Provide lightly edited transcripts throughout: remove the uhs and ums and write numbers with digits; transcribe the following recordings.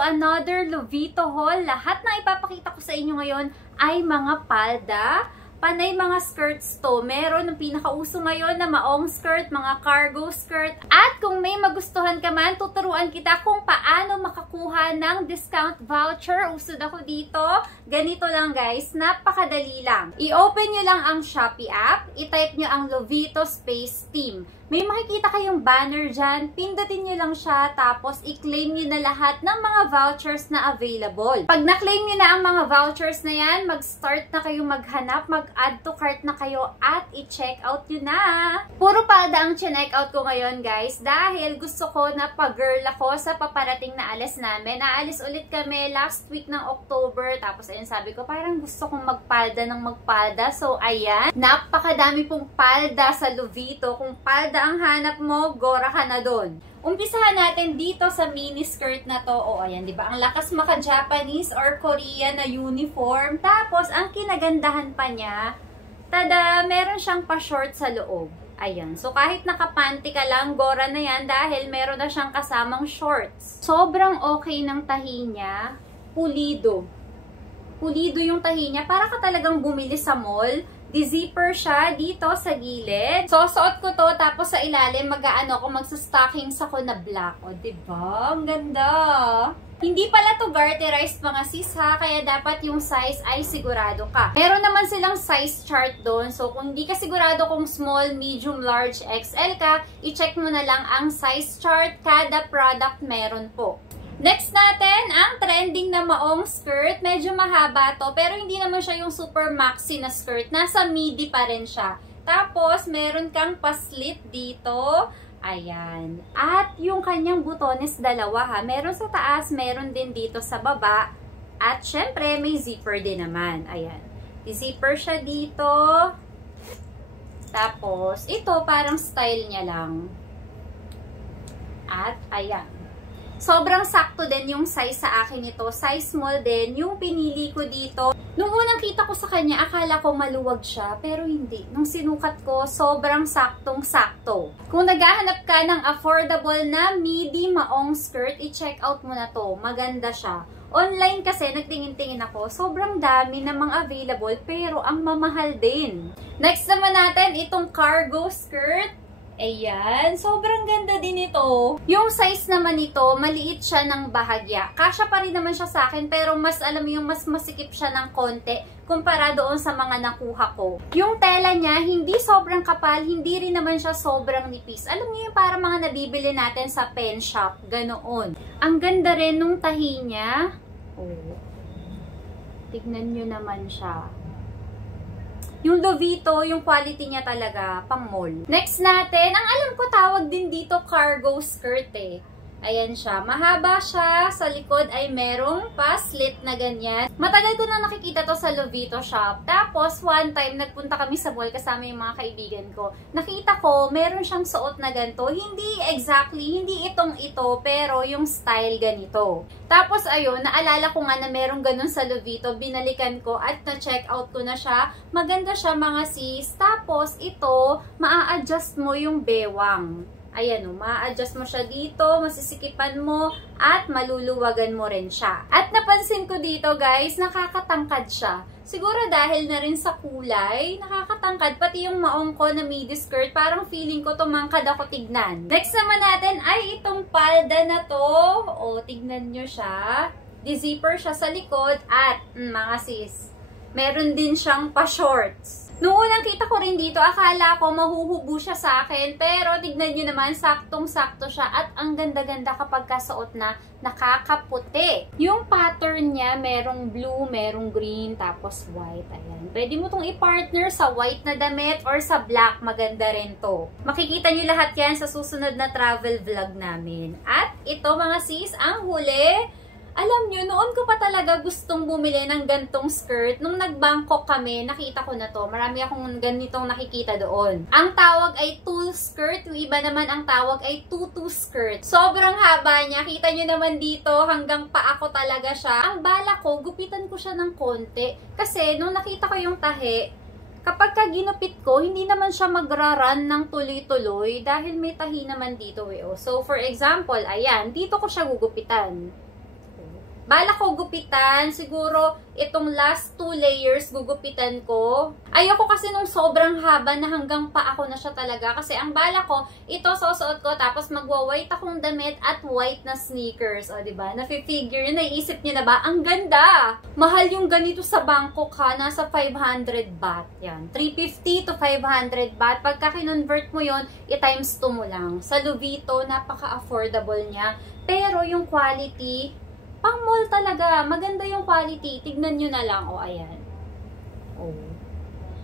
another Lovito haul. Lahat na ipapakita ko sa inyo ngayon ay mga palda. Panay mga skirts to. Meron ng pinakauso ngayon na maong skirt, mga cargo skirt. At kung may magustuhan ka man, tuturuan kita kung paano makakuha ng discount voucher. Usod ako dito. Ganito lang guys, napakadali lang. I-open nyo lang ang Shopee app, i-type nyo ang Lovito Space Team. May makikita kayong banner dyan, pindutin nyo lang siya, tapos i-claim nyo na lahat ng mga vouchers na available. Pag na-claim nyo na ang mga vouchers na yan, mag-start na kayong maghanap, mag-add to cart na kayo, at i-check out nyo na. Puro palda ang check out ko ngayon guys, dahil gusto ko na pag-girl ako sa paparating na alis namin. Aalis ulit kami last week ng October, tapos ayun sabi ko, parang gusto kong magpalda ng magpalda. So ayan, napakadami pong palda sa Lovito. Kung palda ang hanap mo, gora ka na doon. Umpisahan natin dito sa mini skirt na to. O, ayan, di ba? Ang lakas maka-Japanese or Korean na uniform. Tapos, ang kinagandahan pa niya, tada, meron siyang pa-short sa loob. Ayan. So, kahit nakapanty ka lang, gora na yan dahil meron na siyang kasamang shorts. Sobrang okay ng tahi niya. Pulido. Pulido yung tahi niya. Para ka talagang bumili sa mall. Di-zipper siya dito sa gilid. So, suot ko to, tapos sa ilalim, mag-aano ko, magsa-stockings ako na black. O, diba? Ang ganda! Hindi pala to garterized mga sis ha, kaya dapat yung size ay sigurado ka. Meron naman silang size chart doon. So, kung hindi ka sigurado kung small, medium, large, XL ka, i-check mo na lang ang size chart. Kada product meron po. Next natin, ang trending na maong skirt. Medyo mahaba to, pero hindi naman siya yung super maxi na skirt. Nasa midi pa rin siya. Tapos, meron kang paslit dito. Ayan. At yung kanyang butones, dalawa ha. Meron sa taas, meron din dito sa baba. At syempre, may zipper din naman. Ayan. I-zipper siya dito. Tapos, ito parang style niya lang. At, ayan. Sobrang sakto din yung size sa akin ito. Size small din yung pinili ko dito. Nung unang kita ko sa kanya, akala ko maluwag siya. Pero hindi. Nung sinukat ko, sobrang saktong-sakto. Kung naghahanap ka ng affordable na midi maong skirt, i-check out mo na to. Maganda siya. Online kasi, nagtingin-tingin ako, sobrang dami namang available, pero ang mamahal din. Next naman natin, itong cargo skirt. Ayan, sobrang ganda din ito. Yung size naman nito, maliit siya ng bahagya. Kasya pa rin naman siya sa akin, pero mas alam mo yung mas masikip siya ng konti kumpara doon sa mga nakuha ko. Yung tela niya, hindi sobrang kapal, hindi rin naman siya sobrang nipis. Alam niyo yung para mga nabibili natin sa pen shop, ganoon. Ang ganda rin nung tahi niya. Oh. Tignan nyo naman siya. Yung Lovito, yung quality niya talaga, pang mall. Next natin, ang alam ko tawag din dito cargo skirt eh. Ayan siya. Mahaba siya. Sa likod ay merong pa-slit na ganyan. Matagal ko na nakikita to sa Lovito shop. Tapos, one time, nagpunta kami sa mall kasama yung mga kaibigan ko. Nakita ko, meron siyang suot na ganito. Hindi exactly, hindi itong ito, pero yung style ganito. Tapos, ayun, naalala ko nga na merong ganun sa Lovito. Binalikan ko at na-check out ko na siya. Maganda siya mga sis. Tapos, ito, maa-adjust mo yung bewang. Ayan o, ma-adjust mo siya dito, masisikipan mo, at maluluwagan mo rin siya. At napansin ko dito guys, nakakatangkad siya. Siguro dahil na rin sa kulay, nakakatangkad. Pati yung maong ko na midi skirt, parang feeling ko tumangkad ako tignan. Next naman natin ay itong palda na to. O, tignan nyo siya. Di-zipper siya sa likod at, mga sis, meron din siyang pa-shorts. Noong unang kita ko rin dito, akala ko mahuhubo siya sa akin. Pero tignan nyo naman, saktong-sakto siya. At ang ganda-ganda kapag kasuot na nakakaputi. Yung pattern niya, merong blue, merong green, tapos white. Ayan. Pwede mo itong i-partner sa white na damit or sa black. Maganda rin to. Makikita nyo lahat yan sa susunod na travel vlog namin. At ito mga sis, ang huli. Alam nyo, noon ko pa talaga gustong bumili ng gantong skirt. Nung nag-Bangkok kami, nakita ko na to. Marami akong ganitong nakikita doon. Ang tawag ay tulle skirt. Yung iba naman ang tawag ay tutu skirt. Sobrang haba niya. Kita nyo naman dito, hanggang paa ko talaga siya. Ang bala ko, gupitan ko siya ng konti. Kasi nung nakita ko yung tahi, kapag ginupit ko, hindi naman siya magra-run ng tuloy-tuloy dahil may tahi naman dito. So, for example, ayan, dito ko siya gugupitan. Bala ko gupitan, siguro itong last 2 layers gugupitan ko. Ayoko kasi nung sobrang haba na hanggang pa ako na siya talaga. Kasi ang bala ko, ito susuot ko tapos magwa-white akong damit at white na sneakers. O, diba? Nafi-figure yun, naiisip niyo na ba? Ang ganda! Mahal yung ganito sa Bangkok ha, nasa 500 baht. Yan, 350 to 500 baht. Pagka kinonvert mo yun, i-times 2 mo lang. Sa Louis Vuitton, napaka-affordable niya. Pero yung quality, pang mall talaga. Maganda yung quality. Tignan nyo na lang. O, ayan. O.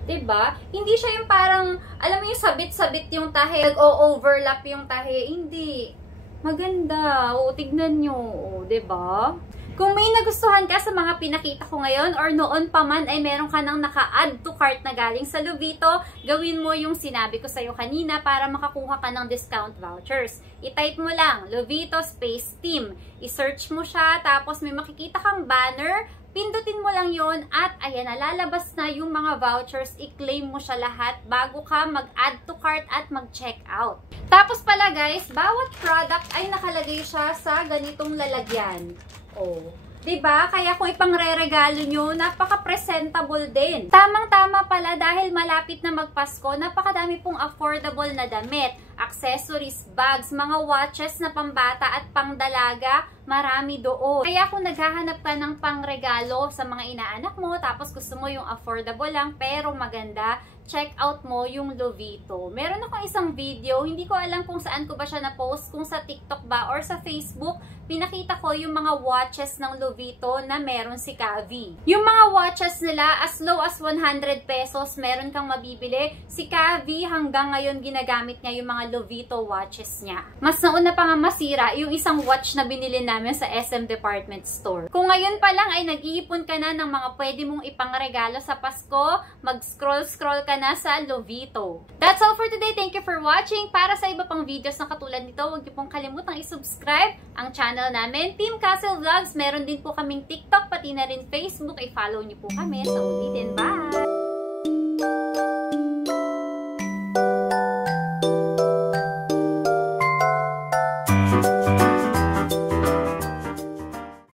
Diba? Hindi siya yung parang, alam mo yung sabit-sabit yung tahe, nag-o-overlap yung tahe. Hindi. Maganda. O, tignan nyo. O, diba? Kung may nagustuhan ka sa mga pinakita ko ngayon or noon pa man ay meron ka nang naka-add to cart na galing sa Louis Vuitton, gawin mo yung sinabi ko sa'yo kanina para makakuha ka ng discount vouchers. I-type mo lang, Louis Vuitton Space Team. I-search mo siya, tapos may makikita kang banner, pindutin mo lang yon at ayan, lalabas na yung mga vouchers, i-claim mo siya lahat bago ka mag-add to cart at mag-check out. Tapos pala guys, bawat product ay nakalagay siya sa ganitong lalagyan. Oh, 'di ba? Kaya kung ipangre-regalo nyo, napaka-presentable din. Tamang-tama pala dahil malapit na magpasko, napakadami pong affordable na damit, accessories, bags, mga watches na pambata at pangdalaga, marami doon. Kaya kung naghahanap ka ng pangregalo sa mga inaanak mo, tapos gusto mo yung affordable lang pero maganda, check out mo yung Louis Vuitton. Meron akong isang video, hindi ko alam kung saan ko ba siya na-post, kung sa TikTok ba or sa Facebook, pinakita ko yung mga watches ng Louis Vuitton na meron si Cavi. Yung mga watches nila, as low as 100 pesos, meron kang mabibili. Si Cavi hanggang ngayon ginagamit niya yung mga Louis Vuitton watches niya. Mas nauna pa nga masira yung isang watch na binili namin sa SM Department Store. Kung ngayon pa lang ay nag-iipon ka na ng mga pwede mong ipangregalo sa Pasko, mag-scroll-scroll ka na sa Louis Vuitton. That's all for today. Thank you for watching. Para sa iba pang videos na katulad nito, huwag niyo pong kalimutang i-subscribe ang channel namin, Team Castle Vlogs. Meron din po kaming TikTok, pati na rin Facebook. I-follow niyo po kami. Sa ulitin, bye!